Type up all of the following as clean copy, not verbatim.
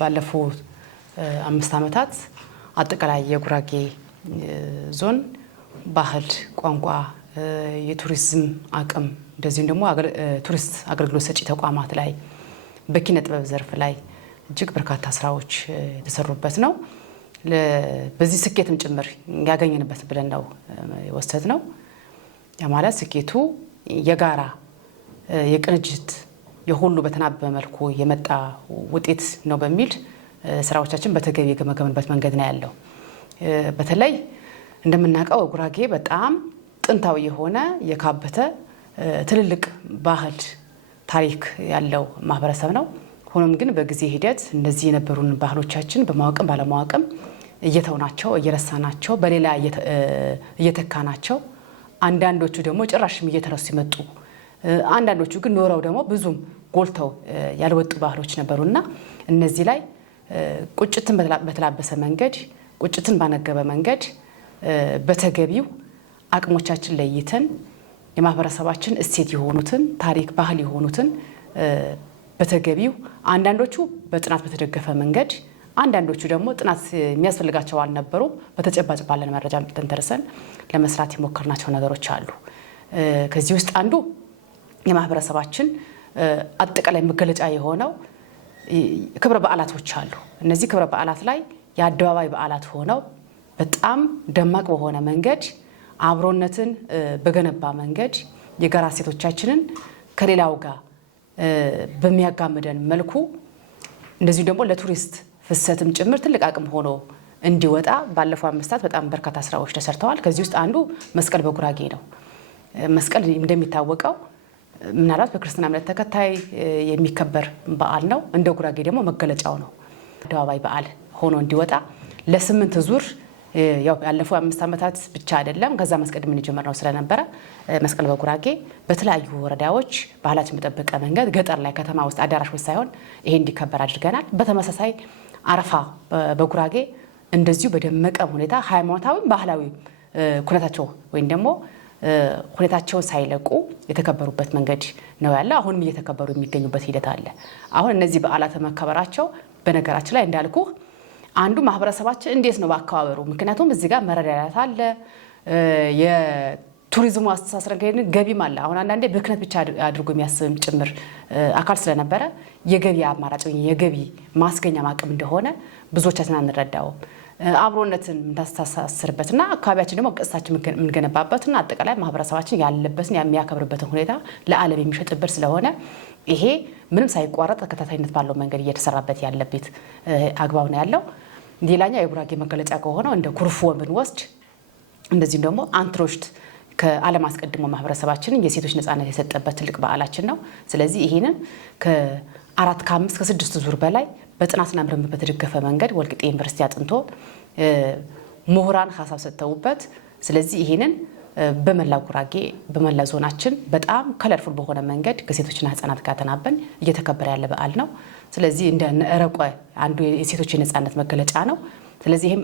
ባለፈው 5 ዓመታት አጠቃላይ የጉራጌ ዞን ባህል ቋንቋ የቱሪዝም አቅም እንደዚህም ደግሞ ቱሪስት አገልግሎት ሰጪ ተቋማት ላይ በኪነ ጥበብ ዘርፍ ላይ እጅግ በርካታ ስራዎች የተሰሩበት ነው። በዚህ ስኬትም ጭምር ያገኘንበት ብለን ነው የወሰድነው። ያ ማለት ስኬቱ የጋራ የቅንጅት የሁሉ በተናበበ መልኩ የመጣ ውጤት ነው በሚል ስራዎቻችን በተገቢ የገመገምንበት መንገድ ነው ያለው። በተለይ እንደምናውቀው ጉራጌ በጣም ጥንታዊ የሆነ የካበተ ትልልቅ ባህል ታሪክ ያለው ማህበረሰብ ነው። ሆኖም ግን በጊዜ ሂደት እነዚህ የነበሩን ባህሎቻችን በማወቅም ባለማወቅም እየተውናቸው እየረሳናቸው በሌላ እየተካናቸው አንዳንዶቹ ደግሞ ጭራሽም እየተረሱ ይመጡ አንዳንዶቹ ግን ኖረው ደግሞ ብዙም ጎልተው ያልወጡ ባህሎች ነበሩና እነዚህ ላይ ቁጭትን በተላበሰ መንገድ ቁጭትን ባነገበ መንገድ በተገቢው አቅሞቻችን ለይተን የማህበረሰባችን እሴት የሆኑትን ታሪክ ባህል የሆኑትን በተገቢው አንዳንዶቹ በጥናት በተደገፈ መንገድ አንዳንዶቹ ደግሞ ጥናት የሚያስፈልጋቸው አልነበሩ በተጨባጭ ባለን መረጃ ተንተርሰን ለመስራት የሞከርናቸው ነገሮች አሉ። ከዚህ ውስጥ አንዱ የማህበረሰባችን አጠቃላይ መገለጫ የሆነው ክብረ በዓላቶች አሉ። እነዚህ ክብረ በዓላት ላይ የአደባባይ በዓላት ሆነው በጣም ደማቅ በሆነ መንገድ አብሮነትን በገነባ መንገድ የጋራ እሴቶቻችንን ከሌላው ጋር በሚያጋምደን መልኩ እንደዚሁ ደግሞ ለቱሪስት ፍሰትም ጭምር ትልቅ አቅም ሆኖ እንዲወጣ ባለፈው 5 ዓመታት በጣም በርካታ ስራዎች ተሰርተዋል። ከዚህ ውስጥ አንዱ መስቀል በጉራጌ ነው። መስቀል እንደሚታወቀው ምናልባት በክርስትና እምነት ተከታይ የሚከበር በዓል ነው። እንደ ጉራጌ ደግሞ መገለጫው ነው። አደባባይ በዓል ሆኖ እንዲወጣ ለ8 ዙር ያው ያለፈው 5 ዓመታት ብቻ አይደለም ከዛ መስቀል ምን ጀመረው ስለነበረ መስቀል በጉራጌ በተለያዩ ወረዳዎች ባህላችን በጠበቀ መንገድ ገጠር ላይ ከተማ ውስጥ አዳራሾች ሳይሆን ይሄ እንዲከበር አድርገናል። በተመሳሳይ አረፋ በጉራጌ እንደዚሁ በደመቀ ሁኔታ ሃይማኖታዊ ባህላዊ ኩነታቸው ወይም ደግሞ ሁኔታቸውን ሳይለቁ የተከበሩበት መንገድ ነው ያለ። አሁንም እየተከበሩ የሚገኙበት ሂደት አለ። አሁን እነዚህ በዓላት መከበራቸው በነገራችን ላይ እንዳልኩ አንዱ ማህበረሰባችን እንዴት ነው በአከባበሩ ምክንያቱም እዚህ ጋር መረዳዳት አለ የቱሪዝሙ አስተሳሰር ገቢም አለ። አሁን አንዳንዴ ብክነት ብቻ አድርጎ የሚያስብም ጭምር አካል ስለነበረ የገቢ አማራጭ የገቢ ማስገኛ ማቅም እንደሆነ ብዙዎቻችን አንረዳውም። አብሮነትን እንዳስተሳሰርበትና አካባቢያችን ደግሞ ገጽታችን የምንገነባበትና አጠቃላይ ማህበረሰባችን ያለበትን የሚያከብርበትን ሁኔታ ለዓለም የሚሸጥበት ስለሆነ ይሄ ምንም ሳይቋረጥ ተከታታይነት ባለው መንገድ እየተሰራበት ያለበት አግባብ ነው ያለው። ሌላኛው የጉራጌ መገለጫ ከሆነው እንደ ኩርፍዎ ብንወስድ እንደዚህም ደግሞ አንትሮሽት ከዓለም አስቀድሞ ማህበረሰባችንን የሴቶች ነፃነት የሰጠበት ትልቅ በዓላችን ነው። ስለዚህ ይሄንን ከ4 ከ5 ከ6 ዙር በላይ በጥናትና ምርምር በተደገፈ መንገድ ወልቂጤ ዩኒቨርሲቲ አጥንቶ ምሁራን ሀሳብ ሰጥተውበት ስለዚህ ይሄንን በመላ ጉራጌ በመላ ዞናችን በጣም ከለርፉል በሆነ መንገድ ከሴቶችና ህፃናት ጋር ተናበን እየተከበረ ያለ በዓል ነው። ስለዚህ እንደ ነረቆ አንዱ የሴቶች ነፃነት መገለጫ ነው። ስለዚህ ይሄም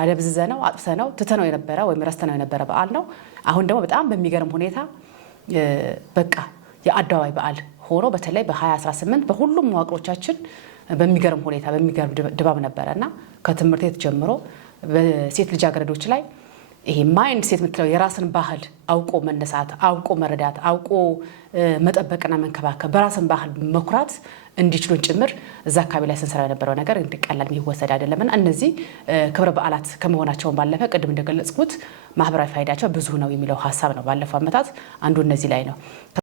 አደብዝዘነው አጥፍተነው ትተነው የነበረ ወይም ረስተነው የነበረ በዓል ነው። አሁን ደግሞ በጣም በሚገርም ሁኔታ በቃ የአደባባይ በዓል ሆኖ በተለይ በ2018 በሁሉም መዋቅሮቻችን በሚገርም ሁኔታ በሚገርም ድባብ ነበረና ከትምህርት ቤት ጀምሮ በሴት ልጃገረዶች ላይ ይሄ ማይንድ ሴት የምትለው የራስን ባህል አውቆ መነሳት አውቆ መረዳት አውቆ መጠበቅና መንከባከብ በራስን ባህል መኩራት እንዲችሉን ጭምር እዛ አካባቢ ላይ ስንሰራ የነበረው ነገር እንድቀላል የሚወሰድ አይደለምና እነዚህ ክብረ በዓላት ከመሆናቸው ባለፈ ቅድም እንደገለጽኩት ማህበራዊ ፋይዳቸው ብዙ ነው የሚለው ሐሳብ ነው። ባለፈው ዓመታት አንዱ እነዚህ ላይ ነው።